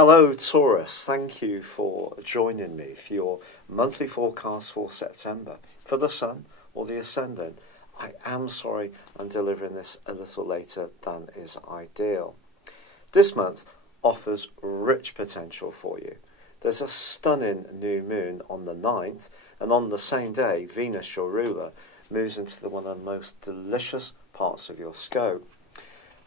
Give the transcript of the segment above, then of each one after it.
Hello Taurus, thank you for joining me for your monthly forecast for September. For the Sun or the Ascendant, I am sorry I'm delivering this a little later than is ideal. This month offers rich potential for you. There's a stunning new moon on the 9th, and on the same day, Venus, your ruler, moves into one of the most delicious parts of your scope.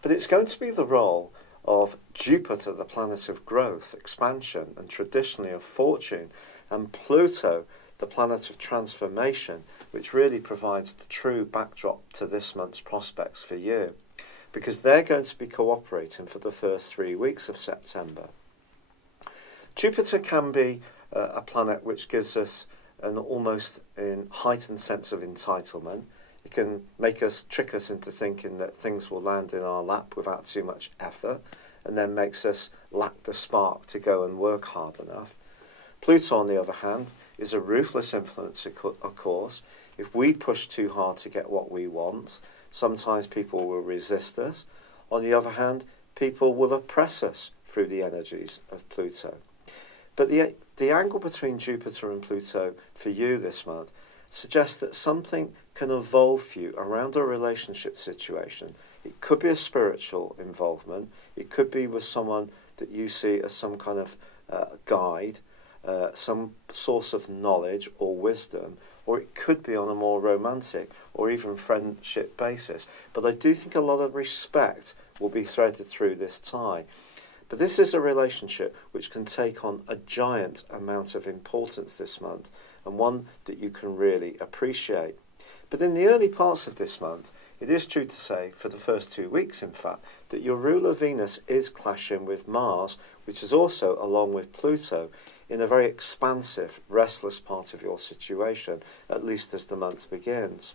But it's going to be the role of Jupiter, the planet of growth, expansion, and traditionally of fortune, and Pluto, the planet of transformation, which really provides the true backdrop to this month's prospects for you, because they're going to be cooperating for the first 3 weeks of September. Jupiter can be a planet which gives us an almost heightened sense of entitlement. It can trick us into thinking that things will land in our lap without too much effort, and then makes us lack the spark to go and work hard enough. Pluto, on the other hand, is a ruthless influence, of course. If we push too hard to get what we want, sometimes people will resist us. On the other hand, people will oppress us through the energies of Pluto. But the angle between Jupiter and Pluto for you this month suggests that something can evolve for you around a relationship situation. It could be a spiritual involvement. It could be with someone that you see as some kind of guide, some source of knowledge or wisdom, or it could be on a more romantic or even friendship basis. But I do think a lot of respect will be threaded through this tie. But this is a relationship which can take on a giant amount of importance this month, and one that you can really appreciate. But in the early parts of this month, it is true to say, for the first 2 weeks in fact, that your ruler Venus is clashing with Mars, which is also, along with Pluto, in a very expansive, restless part of your situation, at least as the month begins.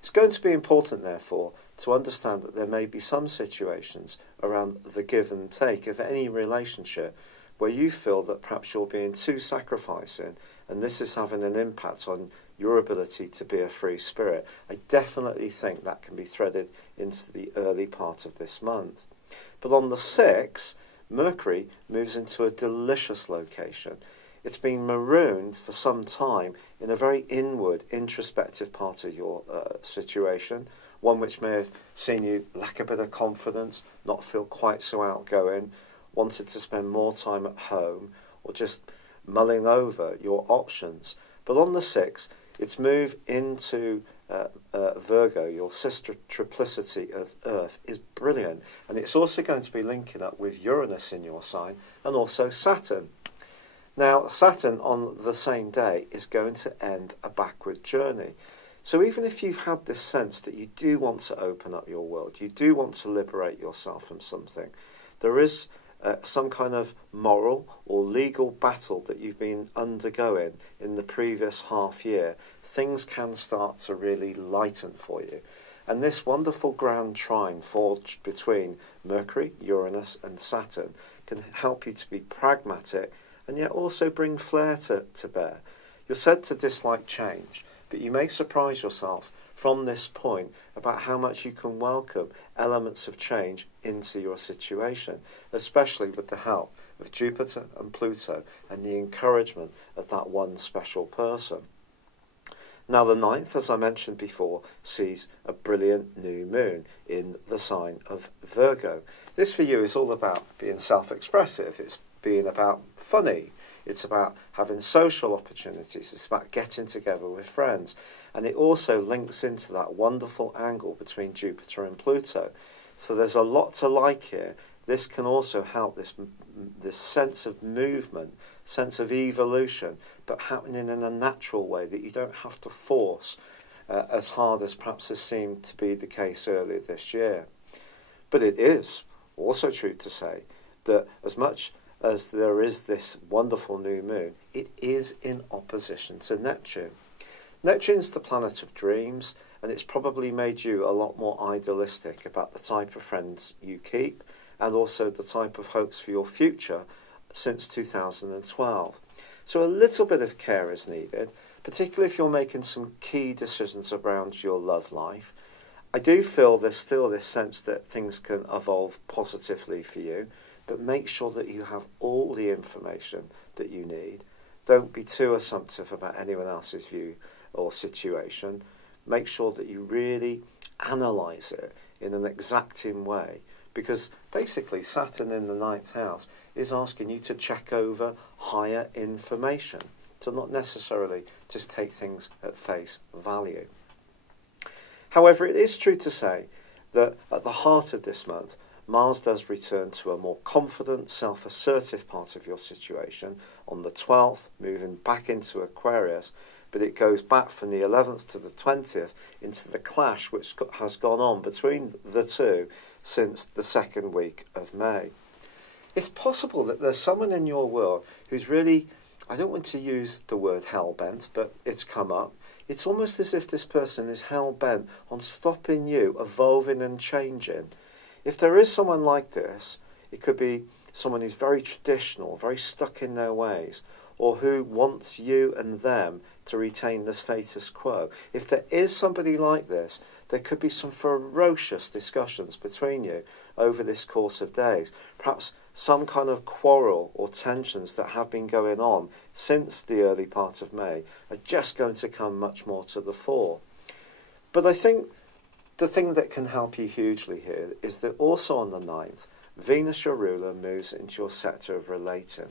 It's going to be important, therefore, to understand that there may be some situations around the give and take of any relationship where you feel that perhaps you're being too sacrificing, and this is having an impact on your ability to be a free spirit. I definitely think that can be threaded into the early part of this month. But on the 6th, Mercury moves into a delicious location. It's been marooned for some time in a very inward, introspective part of your situation, one which may have seen you lack a bit of confidence, not feel quite so outgoing, wanted to spend more time at home, or just mulling over your options. But on the 6th, its move into Virgo, your sister triplicity of Earth, is brilliant. And it's also going to be linking up with Uranus in your sign and also Saturn. Now, Saturn on the same day is going to end a backward journey. So even if you've had this sense that you do want to open up your world, you do want to liberate yourself from something, there is some kind of moral or legal battle that you've been undergoing in the previous half year, things can start to really lighten for you. And this wonderful grand trine forged between Mercury, Uranus and Saturn can help you to be pragmatic and yet also bring flair to bear. You're said to dislike change, but you may surprise yourself from this point about how much you can welcome elements of change into your situation, especially with the help of Jupiter and Pluto and the encouragement of that one special person. Now the 9th, as I mentioned before, sees a brilliant new moon in the sign of Virgo. This for you is all about being self-expressive. It's being about funny. It's about having social opportunities. It's about getting together with friends. And it also links into that wonderful angle between Jupiter and Pluto. So there's a lot to like here. This can also help this sense of movement, sense of evolution, but happening in a natural way that you don't have to force as hard as perhaps has seemed to be the case earlier this year. But it is also true to say that as much as there is this wonderful new moon, it is in opposition to Neptune. Neptune's the planet of dreams, and it's probably made you a lot more idealistic about the type of friends you keep and also the type of hopes for your future since 2012. So a little bit of care is needed, particularly if you're making some key decisions around your love life. I do feel there's still this sense that things can evolve positively for you. but make sure that you have all the information that you need. Don't be too assumptive about anyone else's view or situation. Make sure that you really analyse it in an exacting way, because basically Saturn in the 9th house is asking you to check over higher information, to not necessarily just take things at face value. However, it is true to say that at the heart of this month, Mars does return to a more confident, self-assertive part of your situation on the 12th, moving back into Aquarius, but it goes back from the 11th to the 20th into the clash which has gone on between the two since the second week of May. It's possible that there's someone in your world who's really, I don't want to use the word hell-bent, but it's come up. It's almost as if this person is hell-bent on stopping you evolving and changing. If there is someone like this, it could be someone who's very traditional, very stuck in their ways, or who wants you and them to retain the status quo. If there is somebody like this, there could be some ferocious discussions between you over this course of days. Perhaps some kind of quarrel or tensions that have been going on since the early part of May are just going to come much more to the fore. But I think the thing that can help you hugely here is that also on the 9th, Venus, your ruler, moves into your sector of relating.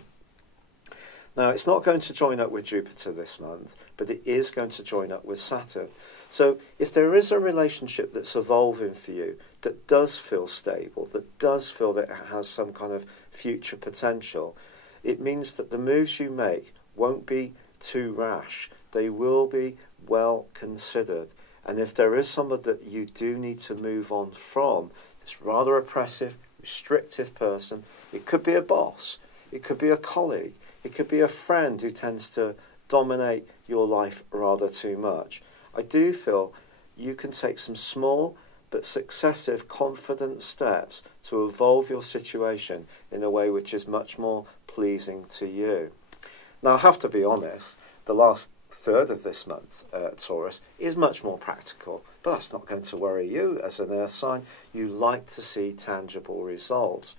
Now, it's not going to join up with Jupiter this month, but it is going to join up with Saturn. So if there is a relationship that's evolving for you, that does feel stable, that does feel that it has some kind of future potential, it means that the moves you make won't be too rash. They will be well considered. And if there is someone that you do need to move on from, this rather oppressive, restrictive person, it could be a boss, it could be a colleague, it could be a friend who tends to dominate your life rather too much. I do feel you can take some small but successive confident steps to evolve your situation in a way which is much more pleasing to you. Now, I have to be honest, the last third of this month, Taurus, is much more practical, but that's not going to worry you as an earth sign. You like to see tangible results.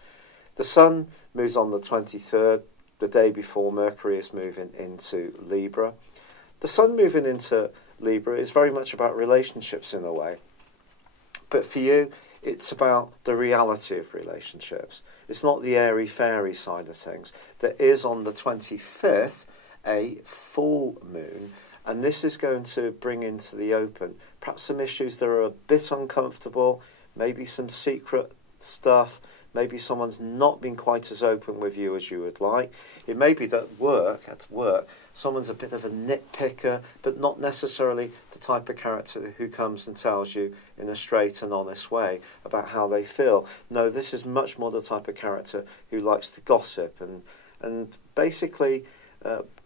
The Sun moves on the 23rd, the day before Mercury is moving into Libra. The Sun moving into Libra is very much about relationships in a way, but for you, it's about the reality of relationships. It's not the airy-fairy side of things. There is on the 25th a full moon, and this is going to bring into the open perhaps some issues that are a bit uncomfortable, maybe some secret stuff, maybe someone's not been quite as open with you as you would like. It may be that at work, someone's a bit of a nitpicker, but not necessarily the type of character who comes and tells you in a straight and honest way about how they feel. No, this is much more the type of character who likes to gossip and basically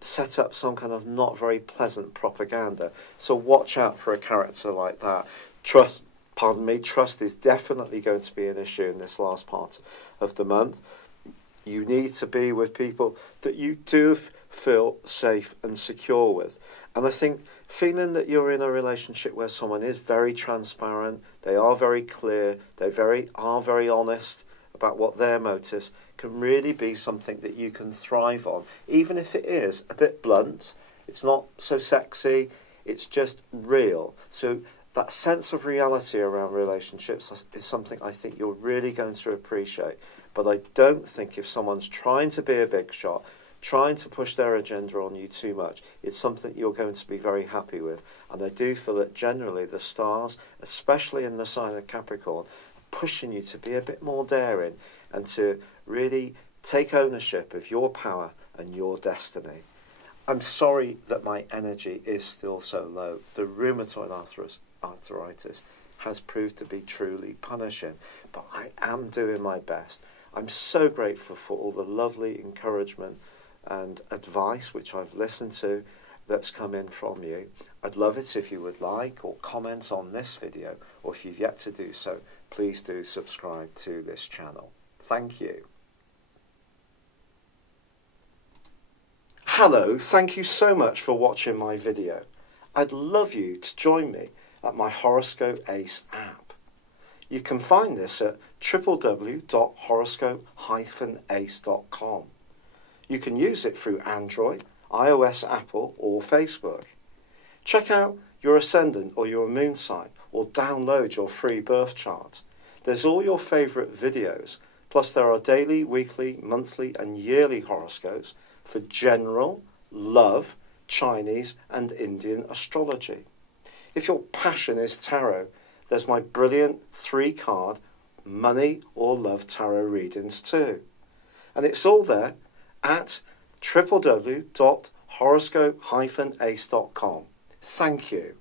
set up some kind of not very pleasant propaganda. So watch out for a character like that. Trust is definitely going to be an issue in this last part of the month. You need to be with people that you do feel safe and secure with. And I think feeling that you're in a relationship where someone is very transparent, they are very clear, they are very honest about what their motives, can really be something that you can thrive on, even if it is a bit blunt, it's not so sexy, it's just real. So that sense of reality around relationships is something I think you're really going to appreciate. But I don't think if someone's trying to be a big shot, trying to push their agenda on you too much, it's something you're going to be very happy with. And I do feel that generally the stars, especially in the sign of Capricorn, are pushing you to be a bit more daring and to really take ownership of your power and your destiny. I'm sorry that my energy is still so low. The rheumatoid arthritis has proved to be truly punishing, but I am doing my best. I'm so grateful for all the lovely encouragement and advice which I've listened to that's come in from you. I'd love it if you would like or comment on this video, or if you've yet to do so, please do subscribe to this channel. Thank you. Hello, thank you so much for watching my video. I'd love you to join me at my Horoscope Ace app. You can find this at www.horoscope-ace.com. You can use it through Android, iOS, Apple or Facebook. Check out your ascendant or your moon sign or download your free birth chart. There's all your favourite videos, plus there are daily, weekly, monthly and yearly horoscopes for general, love, Chinese and Indian astrology. If your passion is tarot, there's my brilliant 3-card money or love tarot readings too. And it's all there at www.horoscope-ace.com. Thank you.